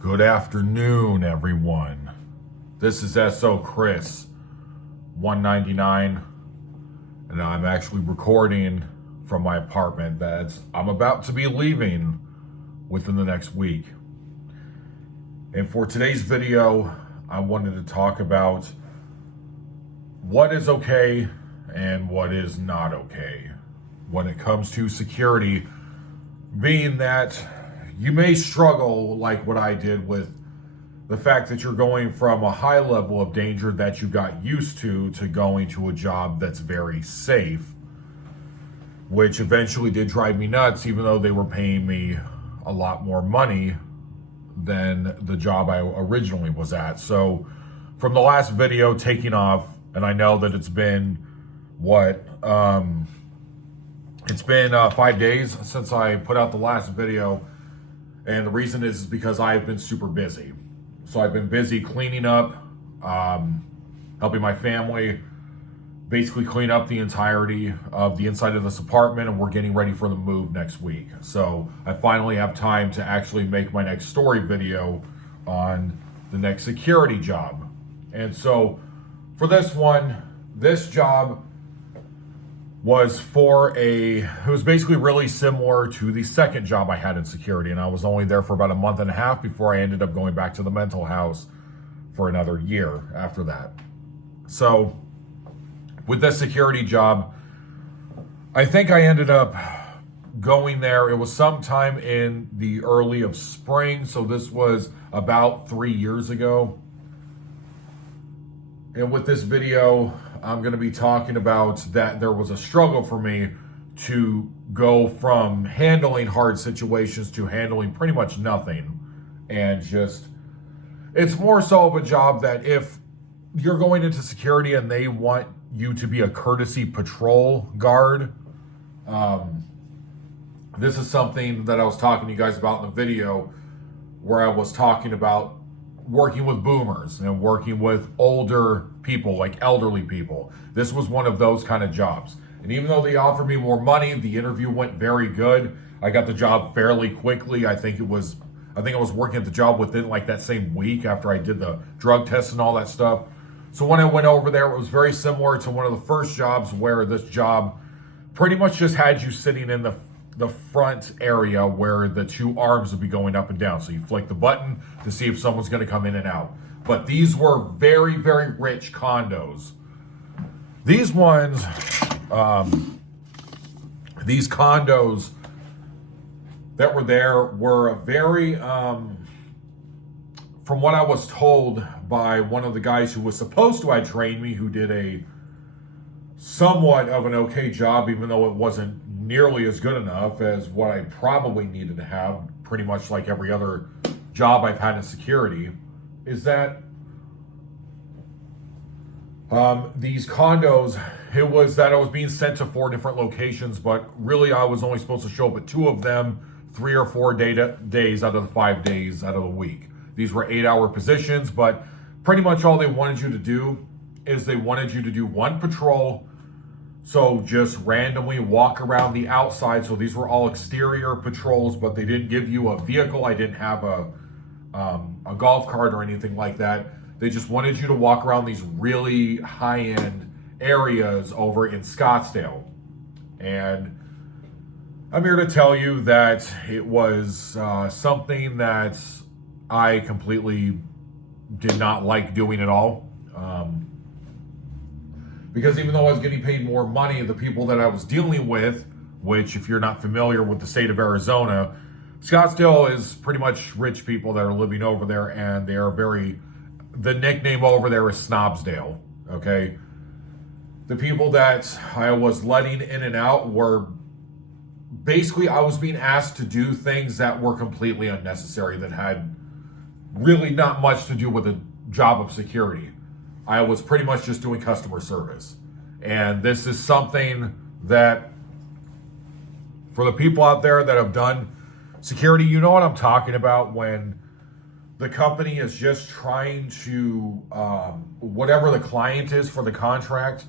Good afternoon, everyone. This is SO Chris 199, and I'm actually recording from my apartment that I'm about to be leaving within the next week. And for today's video, I wanted to talk about what is okay and what is not okay when it comes to security, being that you may struggle like what I did with the fact that you're going from a high level of danger that you got used to going to a job that's very safe, which eventually did drive me nuts, even though they were paying me a lot more money than the job I originally was at. So from the last video taking off, and I know that it's been 5 days since I put out the last video. And the reason is because I've been super busy. So I've been busy cleaning up, helping my family basically clean up the entirety of the inside of this apartment, and we're getting ready for the move next week. So I finally have time to actually make my next story video on the next security job. And so for this one, this job was it was basically really similar to the second job I had in security, and I was only there for about a month and a half before I ended up going back to the mental house for another year after that. So with this security job, I think I ended up going there. It was sometime in the early of spring, so this was about 3 years ago. And with this video, I'm going to be talking about that there was a struggle for me to go from handling hard situations to handling pretty much nothing. And it's more so of a job that if you're going into security and they want you to be a courtesy patrol guard, this is something that I was talking to you guys about in the video where I was talking about working with boomers and working with older people, like elderly people. This was one of those kind of jobs. And even though they offered me more money, the interview went very good. I got the job fairly quickly. I think I was working at the job within like that same week after I did the drug test and all that stuff. So when I went over there, it was very similar to one of the first jobs, where this job pretty much just had you sitting in the front area where the two arms would be going up and down. So you flick the button to see if someone's going to come in and out. But these were very, very rich condos. These ones, these condos that were there were very, from what I was told by one of the guys who was supposed to train me, who did a somewhat of an okay job, even though it wasn't nearly as good enough as what I probably needed to have, pretty much like every other job I've had in security, is that these condos, it was that I was being sent to 4 different locations, but really I was only supposed to show up at 2 of them 3 or 4 days out of the 5 days out of the week. These were 8-hour positions, but pretty much all they wanted you to do is they wanted you to do 1 patrol. So just randomly walk around the outside. So these were all exterior patrols, but they didn't give you a vehicle. I didn't have a golf cart or anything like that. They just wanted you to walk around these really high-end areas over in Scottsdale. And I'm here to tell you that it was something that I completely did not like doing at all. Because even though I was getting paid more money, the people that I was dealing with, which if you're not familiar with the state of Arizona, Scottsdale is pretty much rich people that are living over there, and they are the nickname over there is Snobsdale, okay? The people that I was letting in and out were basically, I was being asked to do things that were completely unnecessary, that had really not much to do with the job of security. I was pretty much just doing customer service. And this is something that, for the people out there that have done security, you know what I'm talking about, when the company is just trying to, whatever the client is for the contract,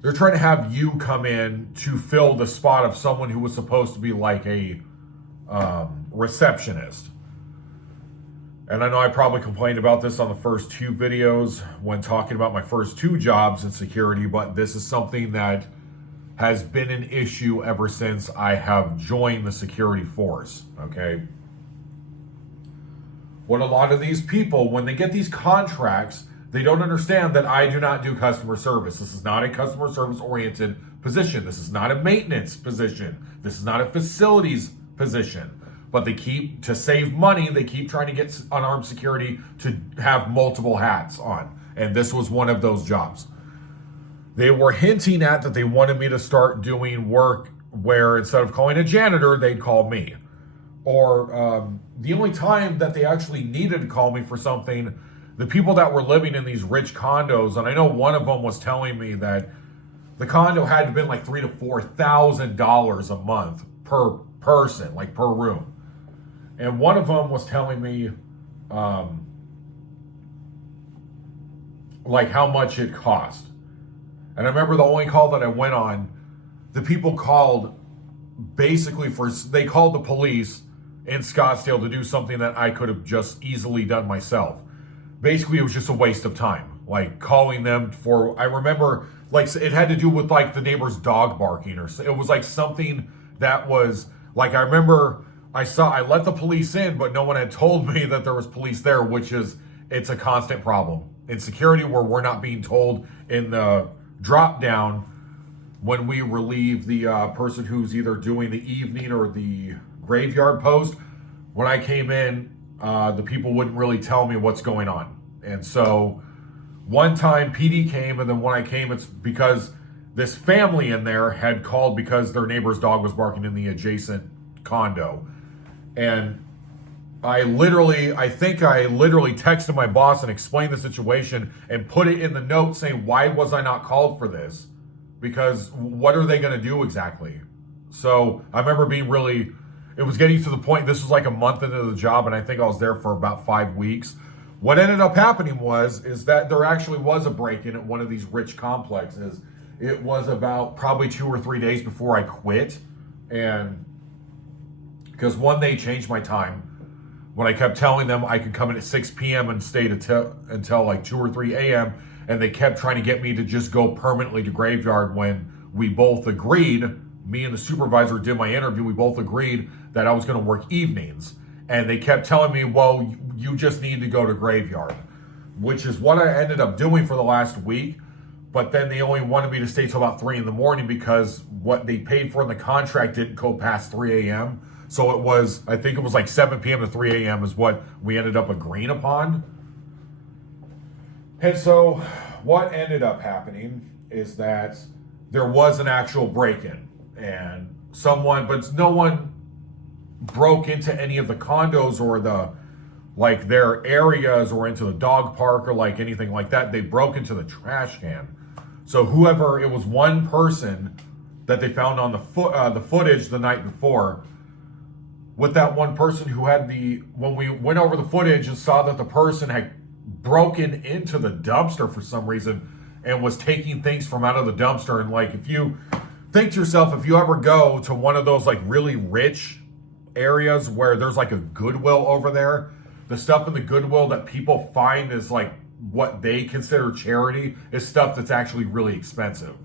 they're trying to have you come in to fill the spot of someone who was supposed to be like a receptionist. And I know I probably complained about this on the first 2 videos when talking about my first 2 jobs in security, but this is something that has been an issue ever since I have joined the security force, okay? What a lot of these people, when they get these contracts, they don't understand that I do not do customer service. This is not a customer service oriented position. This is not a maintenance position. This is not a facilities position. But they keep, to save money, they keep trying to get unarmed security to have multiple hats on. And this was one of those jobs. They were hinting at that they wanted me to start doing work where instead of calling a janitor, they'd call me. Or the only time that they actually needed to call me for something, the people that were living in these rich condos, and I know one of them was telling me that the condo had to been like $3,000 to $4,000 a month per person, like per room. And one of them was telling me like how much it cost. And I remember the only call that I went on, the people called basically they called the police in Scottsdale to do something that I could have just easily done myself. Basically, it was just a waste of time. Like calling them for, I remember like it had to do with like the neighbor's dog barking, or it was like something that was like, I remember I let the police in, but no one had told me that there was police there, which is, it's a constant problem in security where we're not being told in the drop down when we relieve the person who's either doing the evening or the graveyard post. When I came in, the people wouldn't really tell me what's going on. And so one time PD came, and then when I came, it's because this family in there had called because their neighbor's dog was barking in the adjacent condo. And I think I literally texted my boss and explained the situation and put it in the note saying, why was I not called for this? Because what are they going to do exactly? So I remember it was getting to the point, this was like a month into the job, and I think I was there for about 5 weeks. What ended up happening is that there actually was a break-in at one of these rich complexes. It was about probably 2 or 3 days before I quit. And because they changed my time. When I kept telling them I could come in at 6 p.m. and stay until like 2 or 3 a.m., and they kept trying to get me to just go permanently to graveyard when we both agreed, me and the supervisor did my interview, we both agreed that I was going to work evenings. And they kept telling me, well, you just need to go to graveyard, which is what I ended up doing for the last week. But then they only wanted me to stay till about 3 a.m. because what they paid for in the contract didn't go past 3 a.m. So I think it was like 7 p.m. to 3 a.m. is what we ended up agreeing upon. And so what ended up happening is that there was an actual break-in, and no one broke into any of the condos or their areas or into the dog park or like anything like that. They broke into the trash can. So it was one person that they found on the footage the night before, with that one person who when we went over the footage and saw that the person had broken into the dumpster for some reason and was taking things from out of the dumpster. And like, if you think to yourself, if you ever go to one of those like really rich areas where there's like a Goodwill over there, the stuff in the Goodwill that people find is like what they consider charity is stuff that's actually really expensive.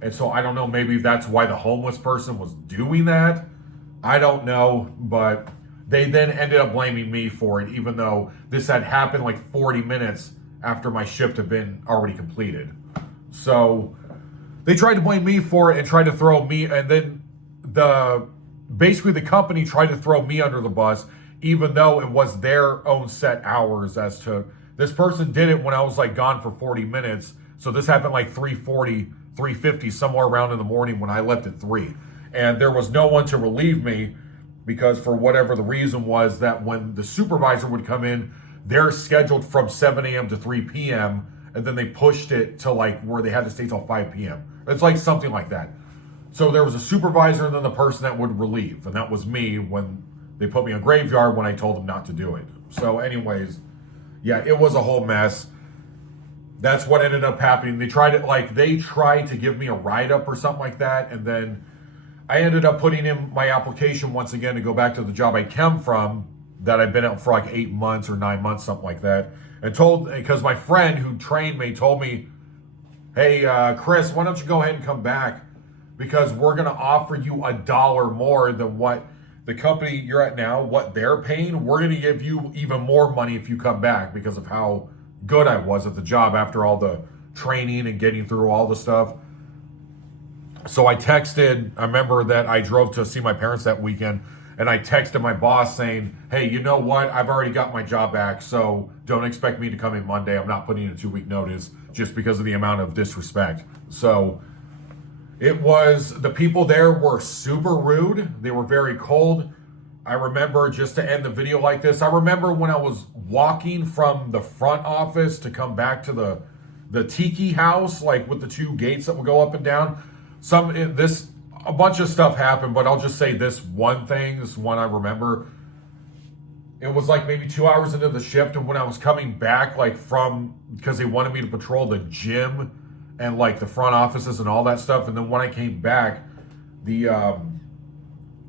And so I don't know, maybe that's why the homeless person was doing that. I don't know, but they then ended up blaming me for it, even though this had happened like 40 minutes after my shift had been already completed. So they tried to blame me for it and tried to throw me, and then basically the company tried to throw me under the bus, even though it was their own set hours as to, this person did it when I was like gone for 40 minutes. So this happened like 3:40, 3:50, somewhere around in the morning when I left at 3. And there was no one to relieve me because for whatever the reason was that when the supervisor would come in, they're scheduled from 7 a.m. to 3 p.m. And then they pushed it to like where they had to stay till 5 p.m. It's like something like that. So there was a supervisor and then the person that would relieve. And that was me when they put me on graveyard when I told them not to do it. So anyways, yeah, it was a whole mess. That's what ended up happening. They tried to give me a write-up or something like that. And then I ended up putting in my application once again to go back to the job I came from that I've been out for like 8 months or 9 months, something like that. And because my friend who trained me told me, hey, Chris, why don't you go ahead and come back? Because we're going to offer you $1 more than what the company you're at now, what they're paying. We're going to give you even more money if you come back because of how good I was at the job after all the training and getting through all the stuff. So I remember that I drove to see my parents that weekend, and I texted my boss saying, hey, you know what? I've already got my job back, so don't expect me to come in Monday. I'm not putting in a 2-week notice just because of the amount of disrespect. So the people there were super rude. They were very cold. I remember, just to end the video like this, I remember when I was walking from the front office to come back to the tiki house, like with the 2 gates that would go up and down. A bunch of stuff happened, but I'll just say this one I remember. It was like maybe 2 hours into the shift, and when I was coming back, because they wanted me to patrol the gym and like the front offices and all that stuff. And then when I came back,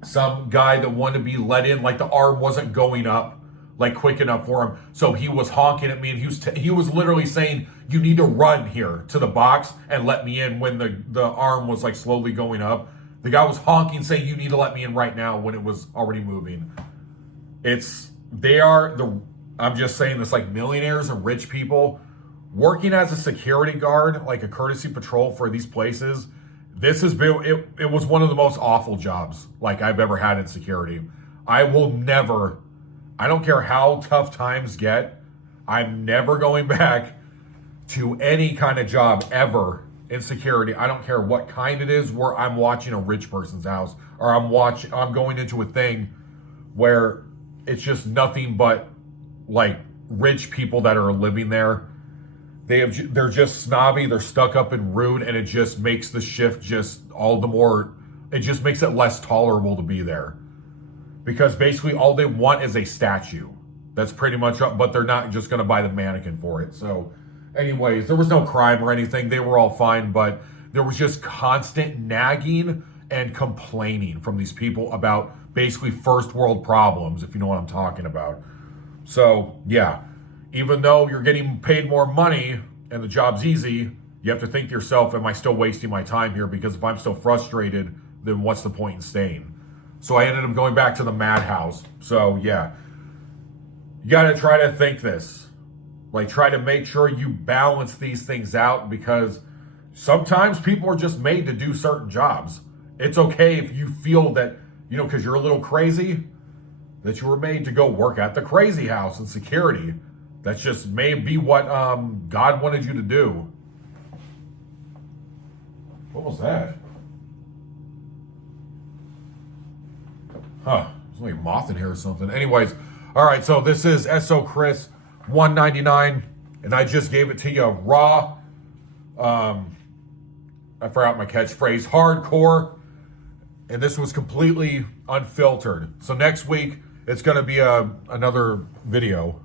some guy that wanted to be let in, like the arm wasn't going up like quick enough for him. So he was honking at me, and he was literally saying, you need to run here to the box and let me in, when the arm was like slowly going up. The guy was honking, saying, you need to let me in right now, when it was already moving. I'm just saying this, like millionaires and rich people working as a security guard, like a courtesy patrol for these places. It was one of the most awful jobs like I've ever had in security. I don't care how tough times get, I'm never going back to any kind of job ever in security. I don't care what kind it is, where I'm watching a rich person's house, or I'm going into a thing where it's just nothing but like rich people that are living there. They're just snobby, they're stuck up and rude, and it just makes the shift just all the more, it just makes it less tolerable to be there. Because basically all they want is a statue. That's pretty much up, but they're not just gonna buy the mannequin for it. So anyways, there was no crime or anything. They were all fine, but there was just constant nagging and complaining from these people about basically first world problems, if you know what I'm talking about. So yeah, even though you're getting paid more money and the job's easy, you have to think to yourself, am I still wasting my time here? Because if I'm still frustrated, then what's the point in staying? So I ended up going back to the madhouse. So yeah, you got to try to think this. Like, try to make sure you balance these things out, because sometimes people are just made to do certain jobs. It's okay if you feel that, because you're a little crazy, that you were made to go work at the crazy house in security. That's just may be what God wanted you to do. What was that? There's like a moth in here or something. Anyways, all right, so this is SO Chris 199, and I just gave it to you raw. I forgot my catchphrase, hardcore, and this was completely unfiltered. So next week, it's going to be another video.